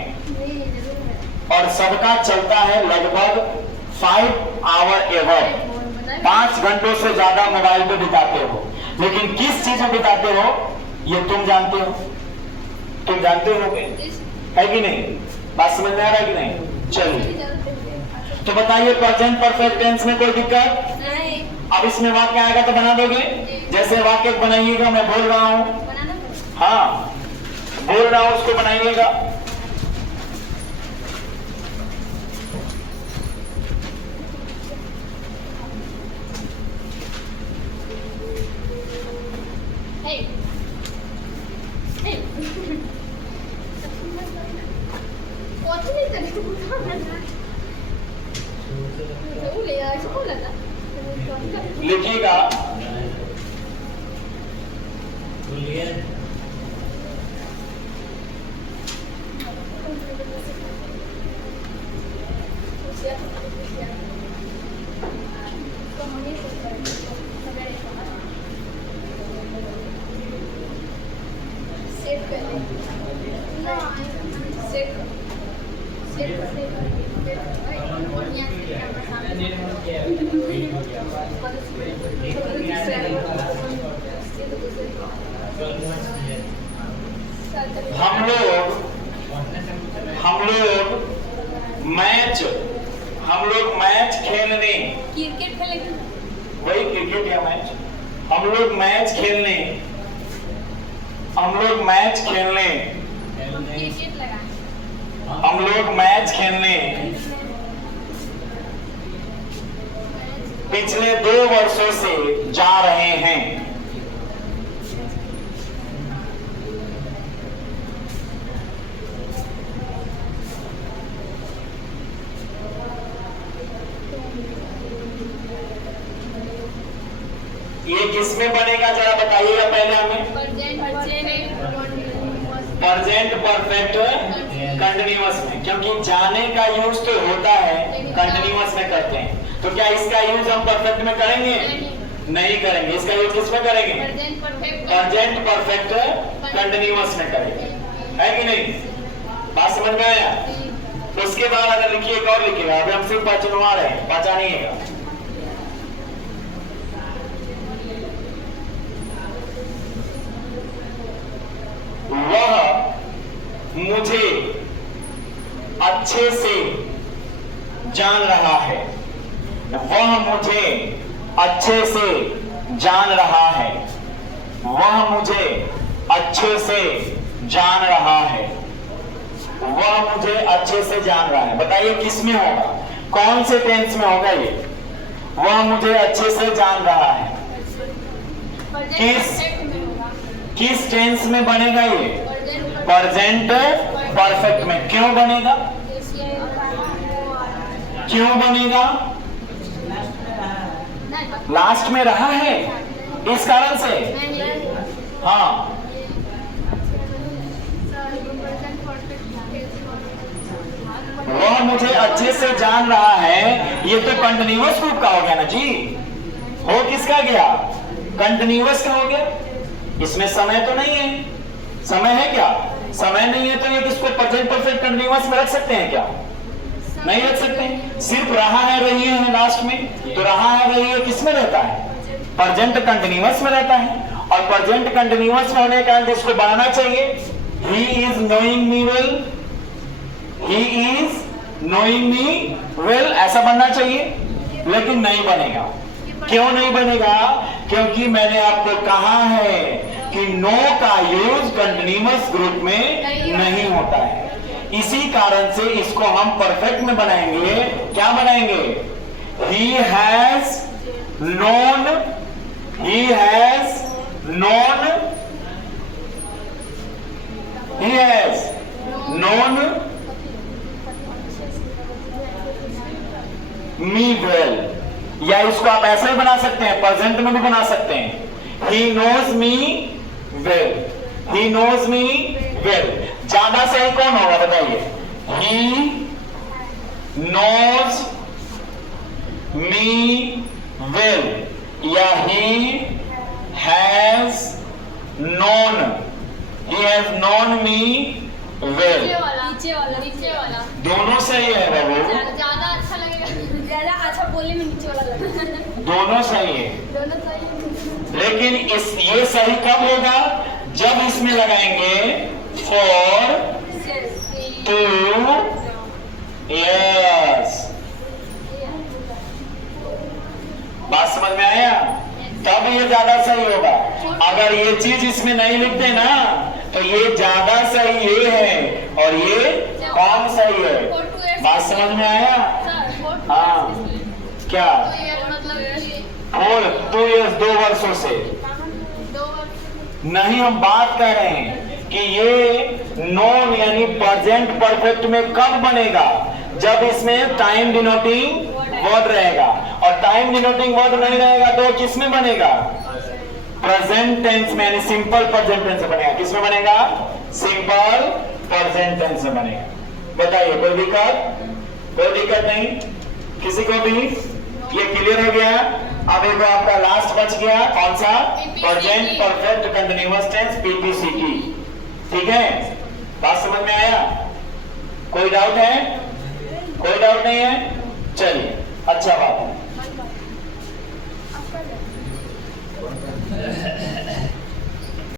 और सबका चलता है लगभग 5 आवर एवर, 5 घंटों से ज्यादा मोबाइल पे बिताते हो, लेकिन किस चीज में बिताते हो ये तुम जानते हो, तुम जानते हो है कि नहीं? बात समझ में आ रहा है कि नहीं? चलिए तो बताइए प्रेजेंट परफेक्ट टेंस में कोई दिक्कत? नहीं। अब इसमें वाक्य आएगा तो बना दोगे? जैसे वाक्य बनाइएगा, मैं बोल रहा हूं, हाँ बोल रहा हूं उसको बनाइएगा। लिखिएगा बोलिए। हम लोग मैच खेलने, क्रिकेट खेलेंगे, वही क्रिकेट या मैच, हम लोग मैच खेलने क्रिकेट लगा, हम लोग मैच खेलने पिछले 2 वर्षों से जा रहे हैं। ये किसमें बनेगा जरा बताइएगा पहले हमें। प्रेजेंट परफेक्ट कंटिन्यूअस में, क्योंकि जाने का यूज तो होता है कंटिन्यूअस में करते हैं, तो क्या इसका यूज हम परफेक्ट में करेंगे? नहीं करेंगे। इसका यूज किसमें करेंगे? प्रेजेंट परफेक्ट कंटिन्यूअस में करेंगे, है कि नहीं? बात समझ में आया? उसके बाद अगर लिखिए एक और लिखिएगा, अभी हम सिर्फ पहचानवा रहे हैं, पहचानिएगा। वह मुझे अच्छे से जान रहा है, वह मुझे अच्छे से जान रहा है, वह मुझे अच्छे से जान रहा है, वह मुझे अच्छे से जान रहा है। बताइए किस में होगा, कौन से टेंस में होगा ये? वह मुझे अच्छे से जान रहा है, किस टेंस में बनेगा ये? प्रेजेंट परफेक्ट में। क्यों बनेगा? क्यों बनेगा? लास्ट में रहा है इस कारण से। हाँ वह मुझे अच्छे से जान रहा है, ये तो कंटिन्यूअस रूप का हो गया ना जी। हो किसका गया? कंटिन्यूअस का हो गया। इसमें समय तो नहीं है, समय है क्या? समय नहीं है, तो ये किसको प्रेजेंट परफेक्ट कंटिन्यूअस में रख सकते हैं क्या? नहीं रख सकते। सिर्फ रहा है रही है लास्ट में, तो रहा है रही है किस में रहता है? प्रेजेंट कंटिन्यूअस में रहता है। और प्रेजेंट कंटिन्यूअस में होने के कारण इसको बढ़ाना चाहिए, he is knowing me well, he is knowing me well, ऐसा बनना चाहिए, लेकिन नहीं बनेगा। क्यों नहीं बनेगा? क्योंकि मैंने आपको कहा है कि नो का यूज कंटिन्यूअस ग्रुप में नहीं होता है। इसी कारण से इसको हम परफेक्ट में बनाएंगे। क्या बनाएंगे? He has known, he has known, he has known me well, या इसको आप ऐसे ही बना सकते हैं, प्रेजेंट में भी बना सकते हैं। He knows me well, he knows me well. ज्यादा सही कौन होगा बताइए? ही नोज मी वेल या he has known, he has known me well. नीचे वाला दोनों सही है बाबू। ज्यादा अच्छा लगेगा, ज्यादा बोलने में नीचे वाला लगा। दोनों सही है, दोनों सही है। लेकिन ये सही कब होगा? जब इसमें लगाएंगे फॉर, टू, यस। बात समझ में आया? तब ये ज्यादा सही होगा। अगर ये चीज इसमें नहीं लिखते ना तो ये ज्यादा सही ये है और ये कम सही है। बात समझ में आया? हाँ, क्या? और 2 इयर्स, 2 वर्षों से नहीं, हम बात कर रहे हैं कि ये नॉन यानी प्रेजेंट परफेक्ट में कब बनेगा? जब इसमें टाइम डिनोटिंग वर्ड रहेगा, और टाइम डिनोटिंग वर्ड नहीं रहेगा तो किसमें बनेगा? प्रेजेंट टेंस में, यानी सिंपल प्रेजेंट टेंस में बनेगा। किसमें बनेगा? सिंपल प्रेजेंट टेंस में बनेगा। बताइए, कोई दिक्कत? कोई दिक्कत नहीं किसी को भी? ये क्लियर हो गया? अब एक आपका लास्ट बच गया, कौन सा? Present perfect continuous tense, PPCT. ठीक है, बात समझ में आया? कोई डाउट है? कोई डाउट नहीं है? चलिए, अच्छा बात है।